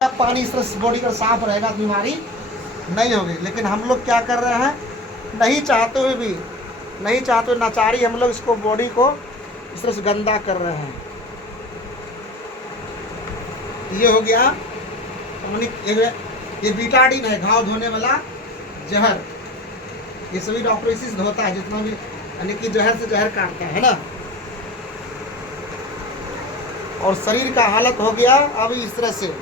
पानी इस तरह बॉडी का साफ रहेगा तो बीमारी नहीं होगी। लेकिन हम लोग क्या कर रहे हैं, नहीं चाहते हुए भी, नहीं चाहते हुए नाचारी हम लोग इसको बॉडी को इस तरह से गंदा कर रहे हैं। ये हो गया ये बीटाडीन है, घाव धोने वाला जहर। ये सभी डॉक्टर इसी से धोता है, जितना भी यानी कि जहर से जहर काटता है ना। और शरीर का हालत हो गया अब इस तरह से,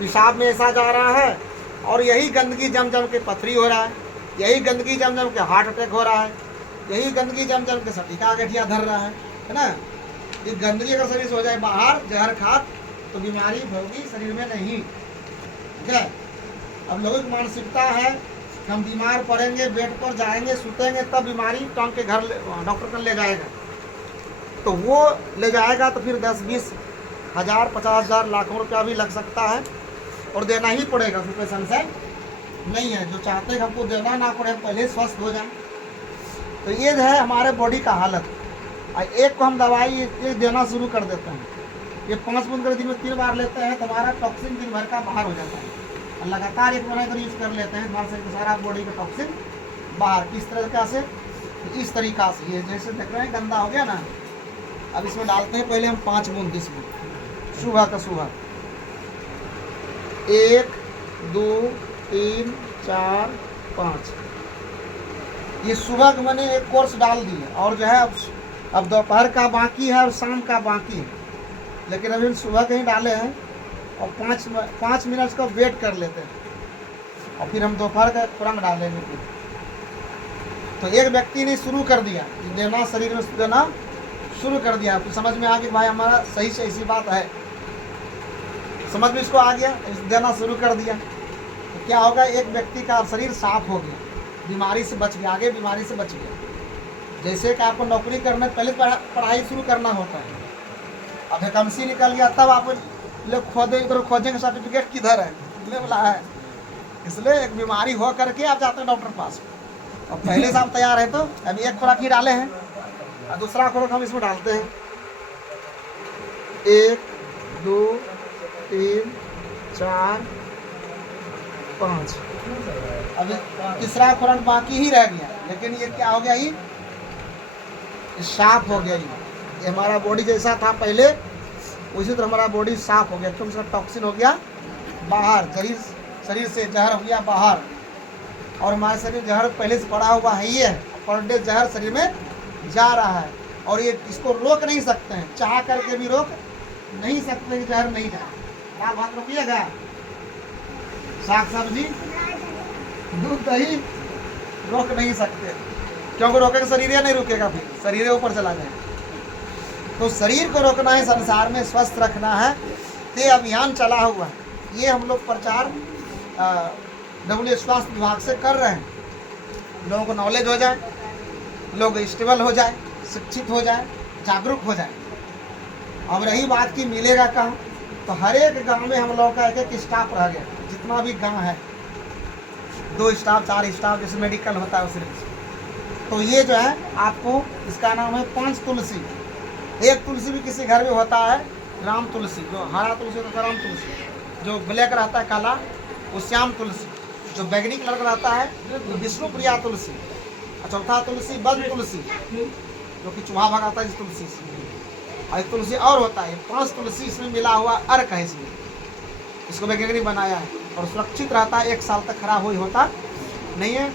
पेशाब में ऐसा जा रहा है और यही गंदगी जम जम के पथरी हो रहा है, यही गंदगी जम जम के हार्ट अटैक हो रहा है, यही गंदगी जम जम के सटीका गठिया धर रहा है ना। ये गंदगी अगर शरीर से हो जाए बाहर जहर खात तो बीमारी होगी, शरीर में नहीं। ठीक है। अब लोगों की मानसिकता है कि हम बीमार पड़ेंगे, बेड पर जाएंगे, सुतेंगे, तब बीमारी टांग के घर डॉक्टर कर ले जाएगा। तो वो ले जाएगा तो फिर 10-20 हज़ार 50,000 लाखों रुपया भी लग सकता है और देना ही पड़ेगा। उसमें कोई संशय नहीं है। जो चाहते हैं हमको देना ना पड़े, पहले स्वस्थ हो जाए। तो ये जो है हमारे बॉडी का हालत। एक को हम दवाई एक देना शुरू कर देते हैं, ये 5 बूंद कर दिन में 3 बार लेते हैं तो हमारा टॉक्सिन दिन भर का बाहर हो जाता है। और लगातार 1 महीने अगर यूज कर लेते हैं हमारे शरीर का सारा बॉडी का टॉक्सिन बाहर। किस तरीका से? इस तरीका से। ये जैसे देख रहे हैं गंदा हो गया ना, अब इसमें डालते हैं पहले हम 5 बूंद इसमें, सुबह का सुबह 1 2 3 4 5। ये सुबह के मैंने एक कोर्स डाल दिया और जो है अब दोपहर का बाकी है और शाम का बाकी है, लेकिन अभी सुबह के ही डाले हैं और 5 मिनट का वेट कर लेते हैं और फिर हम दोपहर का तुरंत डालेंगे। फिर तो एक व्यक्ति ने शुरू कर दिया देना, शरीर में देना शुरू कर दिया। तो समझ में आ गया भाई हमारा सही से ऐसी बात है, समझ में इसको आ गया, देना शुरू कर दिया। तो क्या होगा, एक व्यक्ति का शरीर साफ हो गया, बीमारी से बच गया, आगे बीमारी से बच गया। जैसे कि आपको नौकरी करने पहले पढ़ाई शुरू करना होता है, अब वैकेंसी निकल गया तब आप लोग खोजेंगे सर्टिफिकेट किधर है, मिलने वाला है। इसलिए एक बीमारी हो करके आप जाते हैं डॉक्टर पास और पहले से आप तैयार है। तो अभी एक खुराक ही डाले हैं और दूसरा खुराक हम इसमें डालते हैं 1 2 3 4 5। अभी तीसरा खुराक बाकी ही रह गया, लेकिन ये क्या हो गया, ये साफ हो गया। ये हमारा बॉडी जैसा था पहले उसी तरह हमारा बॉडी साफ हो गया, क्योंकि उसका टॉक्सिन हो गया बाहर, शरीर से जहर हो गया बाहर। और हमारे शरीर जहर पहले से पड़ा हुआ है, ये पर डे जहर शरीर में जा रहा है और ये इसको रोक नहीं सकते हैं, चाह करके भी रोक नहीं सकते कि जहर नहीं जाए। आप बात रोकिएगा, साग सब्जी दूध दही रोक नहीं सकते, क्योंकि रोकेगा शरीर नहीं रुकेगा, फिर शरीर ऊपर चला जाए। तो शरीर को रोकना है, संसार में स्वस्थ रखना है, ये अभियान चला हुआ है। ये हम लोग प्रचार WHO स्वास्थ्य विभाग से कर रहे हैं। लोगों को नॉलेज हो जाए, लोग स्टेबल हो जाए, शिक्षित हो जाए, जागरूक हो जाए। अब रही बात की मिलेगा कहाँ, तो हर एक गांव में हम लोगों का एक स्टाफ रह गया, जितना भी गांव है 2 स्टाफ 4 स्टाफ, जैसे मेडिकल होता है उसी। तो ये जो है आपको, इसका नाम है 5 तुलसी। एक तुलसी भी किसी घर में होता है राम तुलसी, जो हरा तुलसी होता है राम तुलसी, जो ब्लैक रहता है काला वो श्याम तुलसी, जो बैगनी कलर का रहता है वो विष्णु प्रिया तुलसी, और चौथा तुलसी बद तुलसी, जो कि चूहा भगाता है इस तुलसी से। और एक तुलसी और होता है, 5 तुलसी इसमें मिला हुआ अर्क है इसमें, इसको वैज्ञानिक बनाया है और सुरक्षित रहता है, 1 साल तक खराब होता नहीं है।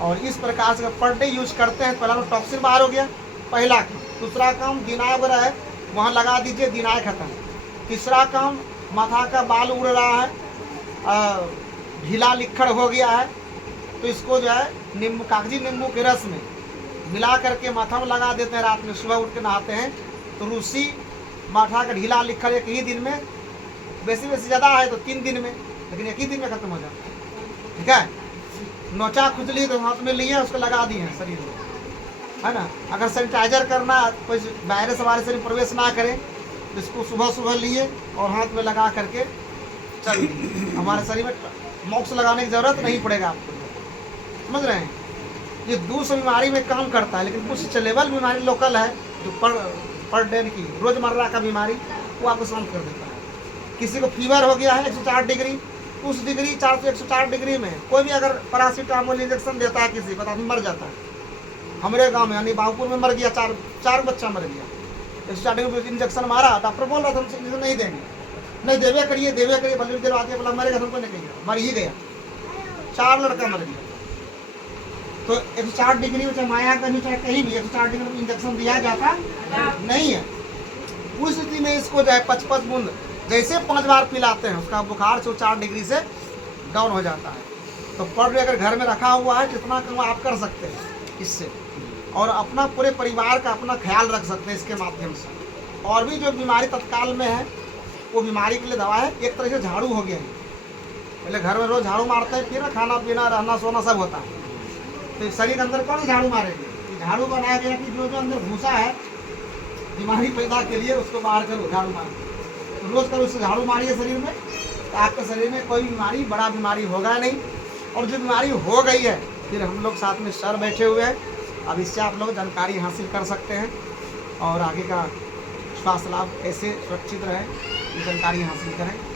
और इस प्रकार से पर डे यूज करते हैं, पहला तो टॉक्सिन बाहर हो गया, पहला काम। दूसरा काम दिनाय वगैरह है वहाँ लगा दीजिए, दिनाय खत्म। तीसरा काम, माथा का बाल उड़ रहा है, ढीला लिक्खड़ हो गया है, तो इसको जो है कागजी नींबू के रस में मिला करके माथा में लगा देते हैं। रात में सुबह उठ के नहाते हैं तो रूसी माथा का ढीला लिक्खड़ एक ही दिन में, वैसे ज़्यादा है तो 3 दिन में, लेकिन एक ही दिन में खत्म हो जाता है। ठीक है। नोचा खुजली तो हाथ में लिए उसको लगा दिए हैं शरीर में, है ना। अगर सैनिटाइजर करना, कोई वायरस हमारे शरीर में प्रवेश ना करे तो इसको सुबह लिए और हाथ में लगा करके चल दिए। हमारे शरीर में मॉक्स लगाने की ज़रूरत नहीं पड़ेगा आपको, समझ रहे हैं। ये दूसरी बीमारी में काम करता है, लेकिन कुछ चलेबल बीमारी लोकल है जो पर डे की रोज़मर्रा का बीमारी वो आपको शांत कर देता है। किसी को फीवर हो गया है 104 डिग्री, उस डिग्री 4 से 104 डिग्री में कोई भी अगर पैरासीटामोल इंजेक्शन देता है किसी को तो आदमी मर जाता है। हमारे गांव में यानी बाबूपुर में मर गया, चार बच्चा मर गया। 104 डिग्री इंजेक्शन मारा, डॉक्टर बोल रहा था हमसे इंजेक्शन नहीं देंगे, नहीं देवे करिए बल्कि देर आके बोला मरेगा, हमको नहीं कहिए, मर ही गया, 4 लड़का मर गया। तो 104 डिग्री में चाहे मायागंज चाहे कहीं भी 104 डिग्री में इंजेक्शन दिया जाता नहीं है। उस स्थिति में इसको जो है 55 बूंद जैसे 5 बार पिलाते हैं उसका बुखार 104 डिग्री से डाउन हो जाता है। तो पर अगर घर में रखा हुआ है जितना कम आप कर सकते हैं इससे, और अपना पूरे परिवार का अपना ख्याल रख सकते हैं इसके माध्यम से। और भी जो बीमारी तत्काल में है वो बीमारी के लिए दवा है, एक तरह से झाड़ू हो गया है। पहले घर में रोज झाड़ू मारते हैं, फिर ना खाना पीना रहना सोना सब होता है, तो शरीर के अंदर कौन झाड़ू मारेंगे? झाड़ू बनाया गया कि जो अंदर घुसा है बीमारी पैदा के लिए उसको बाहर करो, झाड़ू मारो। तो रोज करो उससे झाड़ू मारिए शरीर में, तो आपके शरीर में कोई बीमारी बड़ा बीमारी होगा नहीं। और जो बीमारी हो गई है फिर हम लोग साथ में सर बैठे हुए हैं, अब इससे आप लोग जानकारी हासिल कर सकते हैं और आगे का स्वास्थ्य लाभ कैसे सुरक्षित रहे ये जानकारी हासिल करें।